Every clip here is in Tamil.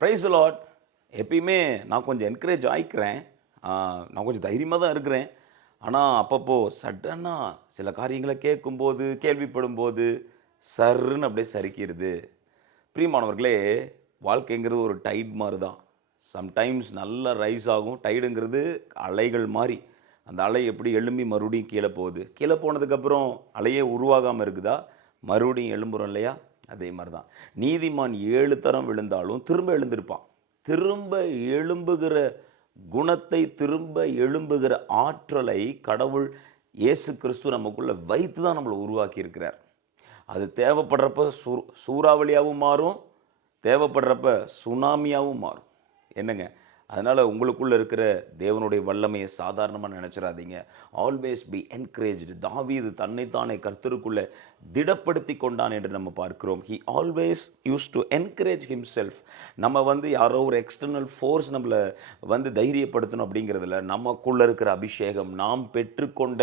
Praise the Lord. எப்பயுமே நான் கொஞ்சம் என்கரேஜ் ஆயிக்கிறேன். நான் கொஞ்சம் தைரியமாக தான் இருக்கிறேன். ஆனால் அப்பப்போ சடனாக சில காரியங்களை கேட்கும்போது, கேள்விப்படும்போது சர்ன்னு அப்படியே சறுக்கிடுது. பிரியமானவர்களே, வாழ்க்கைங்கிறது ஒரு டைட் மாதிரி தான். சம்டைம்ஸ் நல்லா ரைஸ் ஆகும். டைடுங்கிறது அலைகள் மாதிரி. அந்த அலை எப்படி எழும்பி மறுபடியும் கீழே போகுது. கீழே போனதுக்கப்புறம் அலையே உருவாகாமல் இருக்குதா, மறுபடியும் எழும்புறோம் இல்லையா? அதே மாதிரி தான். நீதிமான் 7 தரம் விழுந்தாலும் திரும்ப எழுந்திருப்பான். திரும்ப எழும்புகிற குணத்தை, திரும்ப எழும்புகிற ஆற்றலை கடவுள் இயேசு கிறிஸ்து நமக்குள்ளே வைத்து தான் நம்மளை உருவாக்கி இருக்கிறார். அது தேவைப்படுறப்ப சூறாவளியாகவும் மாறும், தேவைப்படுறப்ப சுனாமியாகவும் மாறும். என்னங்க, அதனால் உங்களுக்குள்ளே இருக்கிற தேவனுடைய வல்லமையை சாதாரணமாக நினச்சிடாதீங்க. Always be encouraged. தாவீது தன்னைத்தானே கர்த்தருக்குள்ளே திடப்படுத்தி கொண்டான் என்று நம்ம பார்க்கிறோம். He always use to encourage himself. நம்ம யாரோ ஒரு எக்ஸ்டர்னல் ஃபோர்ஸ் நம்மளை தைரியப்படுத்தணும் அப்படிங்கிறதுல, நமக்குள்ளே இருக்கிற அபிஷேகம், நாம் பெற்றுக்கொண்ட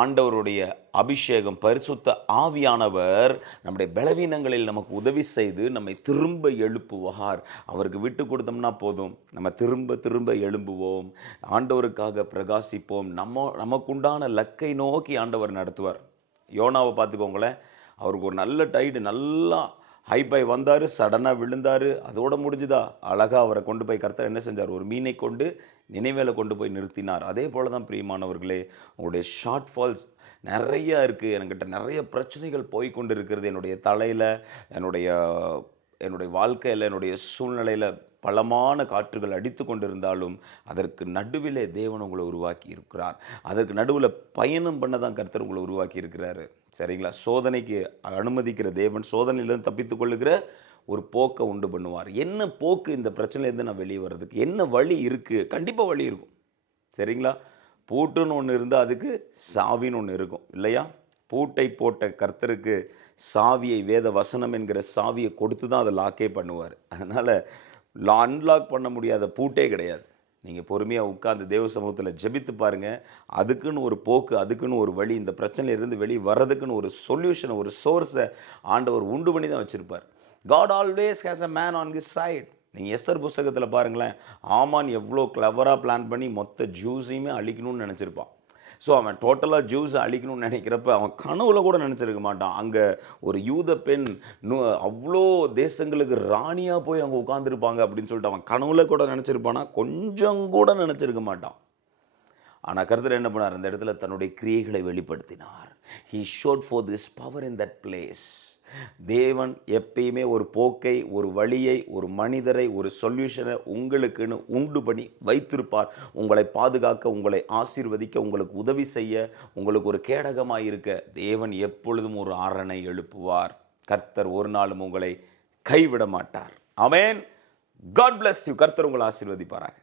ஆண்டவருடைய அபிஷேகம், பரிசுத்த ஆவியானவர் நம்முடைய பலவீனங்களில் நமக்கு உதவி செய்து நம்மை திரும்ப எழுப்புவார். அவருக்கு விட்டு கொடுத்தோம்னா போதும், நம்ம திரும்ப திரும்ப எழும்புவோம், ஆண்டவருக்காக பிரகாசிப்போம், நமக்குண்டான லக்கை நோக்கி ஆண்டவர் நடத்துவார். யோனாவை பார்த்துக்கோங்களேன். அவருக்கு ஒரு நல்ல டைடு, நல்லா ஹைபை வந்தார், சடனாக விழுந்தார், அதோட முடிஞ்சுதா? அழகாக அவரை கொண்டு போய் கர்த்தர் என்ன செஞ்சார்? ஒரு மீனை கொண்டு நினைவேல கொண்டு போய் நிறுத்தினார். அதே போல் தான் பிரியமானவர்களே, உங்களுடைய ஷார்ட் ஃபால்ஸ் நிறையா இருக்குது. என்கிட்ட நிறைய பிரச்சனைகள் போய்கொண்டு இருக்கிறது. என்னுடைய தலையில், என்னுடைய வாழ்க்கையில், என்னுடைய சூழ்நிலையில் பலமான காற்றுகள் அடித்து கொண்டிருந்தாலும் அதற்கு நடுவிலே தேவன் உங்களை உருவாக்கி இருக்கிறார். அதற்கு நடுவில் பயணம் பண்ண தான் கர்த்தர் உங்களை உருவாக்கி இருக்கிறாரு. சரிங்களா? சோதனைக்கு அனுமதிக்கிற தேவன் சோதனையிலிருந்து தப்பித்துக் கொள்ளுகிற ஒரு போக்கை உண்டு பண்ணுவார். என்ன போக்கு? இந்த பிரச்சனையிலேருந்து நான் வெளியே வர்றதுக்கு என்ன வழி இருக்குது? கண்டிப்பாக வழி இருக்கும். சரிங்களா? பூட்டுன்னு ஒன்று இருந்தால் அதுக்கு சாவின்னு ஒன்று இருக்கும் இல்லையா? பூட்டை போட்ட கர்த்தருக்கு சாவியை, வேத வசனம் என்கிற சாவியை கொடுத்து தான் அதை லாக்கே பண்ணுவார். அதனால் அன்லாக் பண்ண முடியாத பூட்டே கிடையாது. நீங்கள் பொறுமையாக உட்கார்ந்து தேவ சமூகத்தில் ஜெபித்து பாருங்கள். அதுக்குன்னு ஒரு போக்கு, அதுக்குன்னு ஒரு வழி, இந்த பிரச்சனையிலிருந்து வெளியே வர்றதுக்குன்னு ஒரு சொல்யூஷனை, ஒரு சோர்ஸை ஆண்டவர் உண்டு பண்ணி தான் வச்சுருப்பார். God always has a man on his side. நீங்கள் எஸ்தர் புஸ்தகத்தில் பாருங்களேன், ஆமான் எவ்வளோ கிளவராக பிளான் பண்ணி மொத்த ஜூஸையுமே அழிக்கணும்னு நினச்சிருப்பான். ஸோ அவன் டோட்டலாக ஜூஸை அழிக்கணும்னு நினைக்கிறப்ப அவன் கனவுல கூட நினச்சிருக்க மாட்டான். அங்கே ஒரு யூத பெண் அவ்வளோ தேசங்களுக்கு ராணியாக போய் அங்கே உட்காந்துருப்பாங்க அப்படின்னு சொல்லிட்டு அவன் கனவுல கூட நினச்சிருப்பானா? கொஞ்சம் கூட நினச்சிருக்க மாட்டான். ஆனால் கர்த்தர் என்ன பண்ணார்? அந்த இடத்துல தன்னுடைய கிரியைகளை வெளிப்படுத்தினார். He showed forth his power in that place. தேவன் எப்பயுமே ஒரு போக்கை, ஒரு வழியை, ஒரு மனிதரை, ஒரு சொல்யூஷனை உங்களுக்குன்னு உண்டு பண்ணி வைத்திருப்பார். உங்களை பாதுகாக்க, உங்களை ஆசீர்வதிக்க, உங்களுக்கு உதவி செய்ய, உங்களுக்கு ஒரு கேடகமாக இருக்க தேவன் எப்பொழுதும் ஒரு ஆரணை எழுப்புவார். கர்த்தர் ஒரு நாளும் உங்களை கைவிட மாட்டார். ஆமென். God bless you. கர்த்தர் உங்களை ஆசீர்வதிப்பாராக.